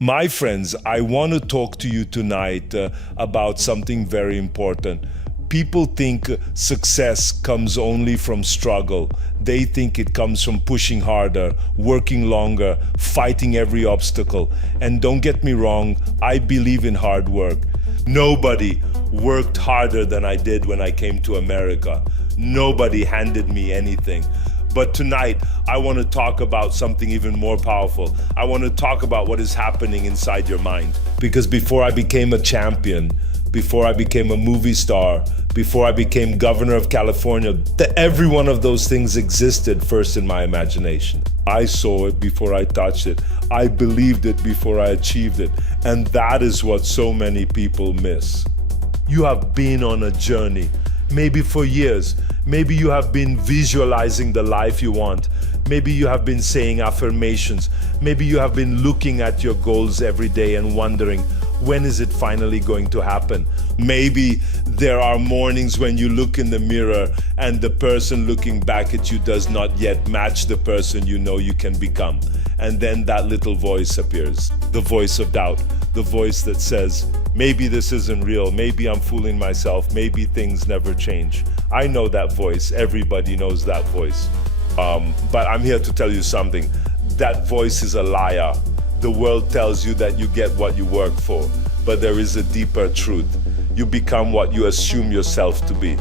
My friends, I want to talk to you tonight about something very important. People think success comes only from struggle. They think it comes from pushing harder, working longer, fighting every obstacle. And don't get me wrong, I believe in hard work. Nobody worked harder than I did when I came to America. Nobody handed me anything. But tonight, I want to talk about something even more powerful. I want to talk about what is happening inside your mind. Because before I became a champion, before I became a movie star, before I became governor of California, every one of those things existed first in my imagination. I saw it before I touched it. I believed it before I achieved it. And that is what so many people miss. You have been on a journey, maybe for years. Maybe you have been visualizing the life you want. Maybe you have been saying affirmations. Maybe you have been looking at your goals every day and wondering, when is it finally going to happen? Maybe there are mornings when you look in the mirror and the person looking back at you does not yet match the person you know you can become. And then that little voice appears, the voice of doubt, the voice that says, maybe this isn't real, maybe I'm fooling myself, maybe things never change. I know that voice, everybody knows that voice. But I'm here to tell you something. That voice is a liar. The world tells you that you get what you work for, but there is a deeper truth. You become what you assume yourself to be.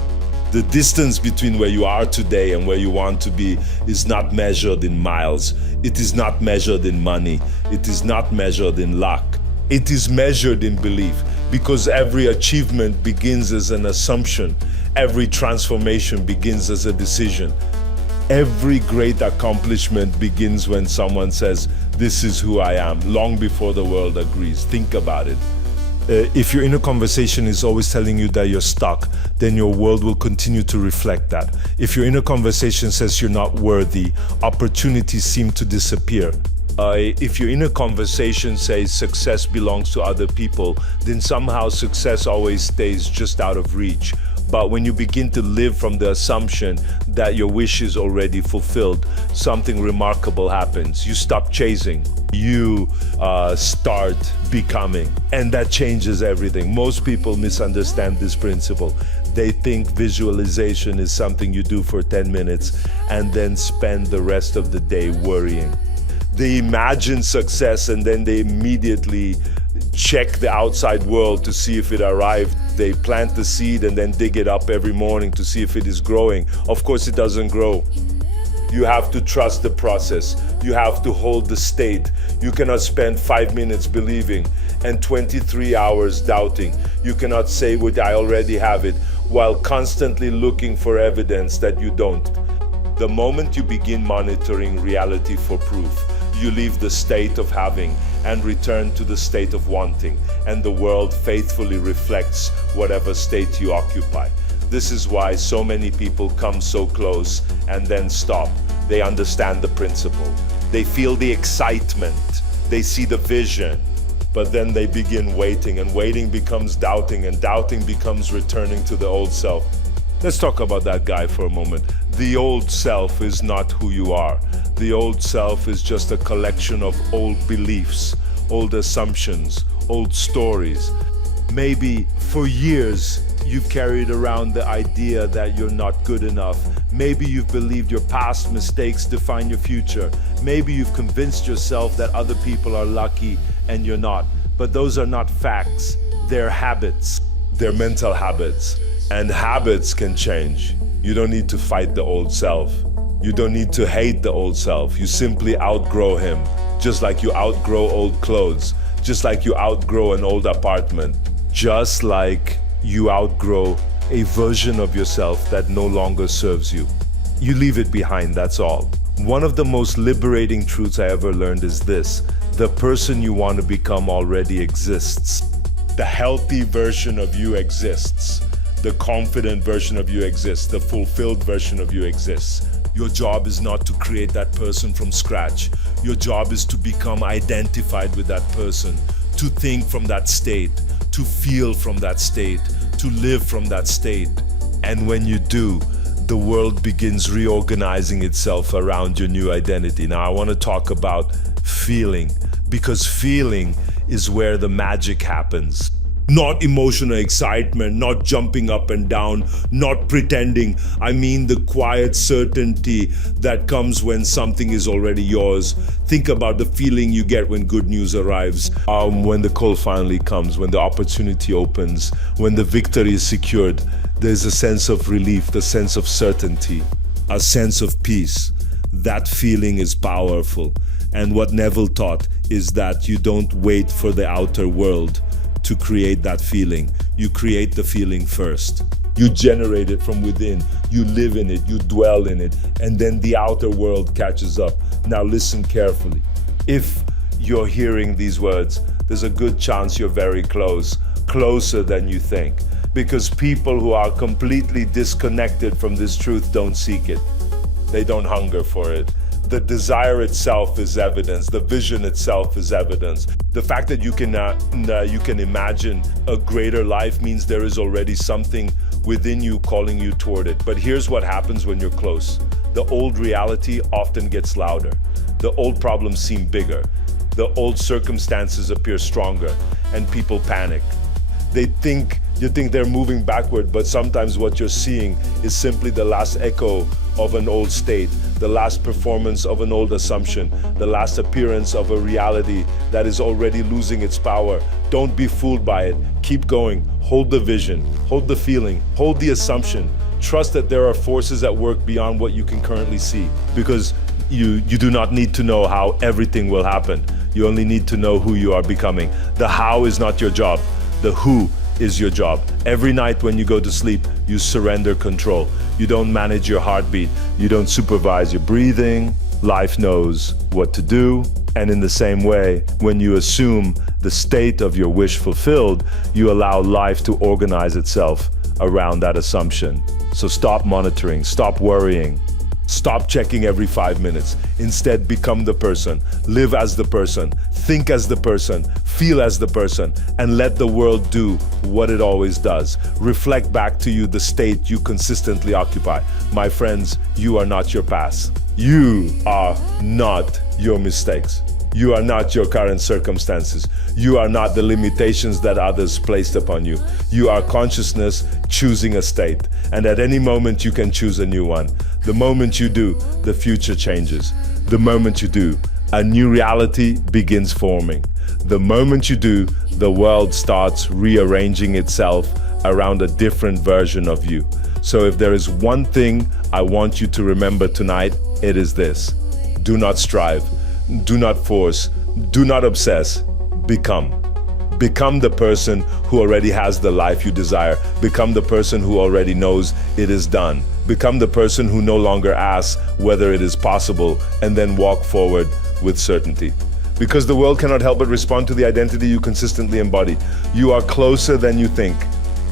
The distance between where you are today and where you want to be is not measured in miles. It is not measured in money. It is not measured in luck. It is measured in belief, because every achievement begins as an assumption. Every transformation begins as a decision. Every great accomplishment begins when someone says, this is who I am, long before the world agrees. Think about it. If your inner conversation is always telling you that you're stuck, then your world will continue to reflect that. If your inner conversation says you're not worthy, opportunities seem to disappear. If your inner conversation says success belongs to other people, then somehow success always stays just out of reach. But when you begin to live from the assumption that your wish is already fulfilled, something remarkable happens. You stop chasing. You start becoming. And that changes everything. Most people misunderstand this principle. They think visualization is something you do for 10 minutes and then spend the rest of the day worrying. They imagine success and then they immediately check the outside world to see if it arrived. They plant the seed and then dig it up every morning to see if it is growing. Of course, it doesn't grow. You have to trust the process. You have to hold the state. You cannot spend 5 minutes believing and 23 hours doubting. You cannot say, "Would I already have it," while constantly looking for evidence that you don't. The moment you begin monitoring reality for proof, you leave the state of having and return to the state of wanting, and the world faithfully reflects whatever state you occupy. This is why so many people come so close and then stop. They understand the principle. They feel the excitement. They see the vision. But then they begin waiting, and waiting becomes doubting, and doubting becomes returning to the old self. Let's talk about that guy for a moment. The old self is not who you are. The old self is just a collection of old beliefs, old assumptions, old stories. Maybe for years you've carried around the idea that you're not good enough. Maybe you've believed your past mistakes define your future. Maybe you've convinced yourself that other people are lucky and you're not. But those are not facts. They're habits. They're mental habits. And habits can change. You don't need to fight the old self. You don't need to hate the old self. You simply outgrow him. Just like you outgrow old clothes. Just like you outgrow an old apartment. Just like you outgrow a version of yourself that no longer serves you. You leave it behind, that's all. One of the most liberating truths I ever learned is this: the person you want to become already exists. The healthy version of you exists. The confident version of you exists. The fulfilled version of you exists. Your job is not to create that person from scratch. Your job is to become identified with that person, to think from that state, to feel from that state, to live from that state. And when you do, the world begins reorganizing itself around your new identity. Now, I want to talk about feeling, because feeling is where the magic happens. Not emotional excitement, not jumping up and down, not pretending. I mean the quiet certainty that comes when something is already yours. Think about the feeling you get when good news arrives, when the call finally comes, when the opportunity opens, when the victory is secured. There's a sense of relief, the sense of certainty, a sense of peace. That feeling is powerful. And what Neville taught is that you don't wait for the outer world to create that feeling. You create the feeling first. You generate it from within. You live in it, you dwell in it, and then the outer world catches up. Now listen carefully. If you're hearing these words, there's a good chance you're very close, closer than you think. Because people who are completely disconnected from this truth don't seek it. They don't hunger for it. The desire itself is evidence. The vision itself is evidence. The fact that you can imagine a greater life means there is already something within you calling you toward it. But here's what happens when you're close. The old reality often gets louder. The old problems seem bigger. The old circumstances appear stronger, and people panic. You think they're moving backward, but sometimes what you're seeing is simply the last echo of an old state, the last performance of an old assumption, the last appearance of a reality that is already losing its power. Don't be fooled by it. Keep going. Hold the vision, hold the feeling, hold the assumption. Trust that there are forces at work beyond what you can currently see, because you do not need to know how everything will happen. You only need to know who you are becoming. The how is not your job. The who is your job. Every night when you go to sleep, you surrender control. You don't manage your heartbeat. You don't supervise your breathing. Life knows what to do. And in the same way, when you assume the state of your wish fulfilled, you allow life to organize itself around that assumption. So stop monitoring, stop worrying. Stop checking every 5 minutes. Instead, become the person. Live as the person. Think as the person. Feel as the person. And let the world do what it always does. Reflect back to you the state you consistently occupy. My friends, you are not your past. You are not your mistakes. You are not your current circumstances. You are not the limitations that others placed upon you. You are consciousness choosing a state. And at any moment you can choose a new one. The moment you do, the future changes. The moment you do, a new reality begins forming. The moment you do, the world starts rearranging itself around a different version of you. So if there is one thing I want you to remember tonight, it is this. Do not strive. Do not force, do not obsess, become. Become the person who already has the life you desire. Become the person who already knows it is done. Become the person who no longer asks whether it is possible, and then walk forward with certainty. Because the world cannot help but respond to the identity you consistently embody. You are closer than you think.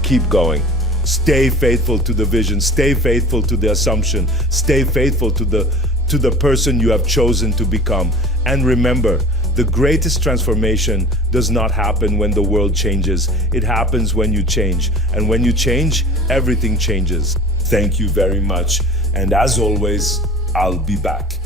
Keep going. Stay faithful to the vision. Stay faithful to the assumption. Stay faithful to the person you have chosen to become. And remember, the greatest transformation does not happen when the world changes. It happens when you change. And when you change, everything changes. Thank you very much. And as always, I'll be back.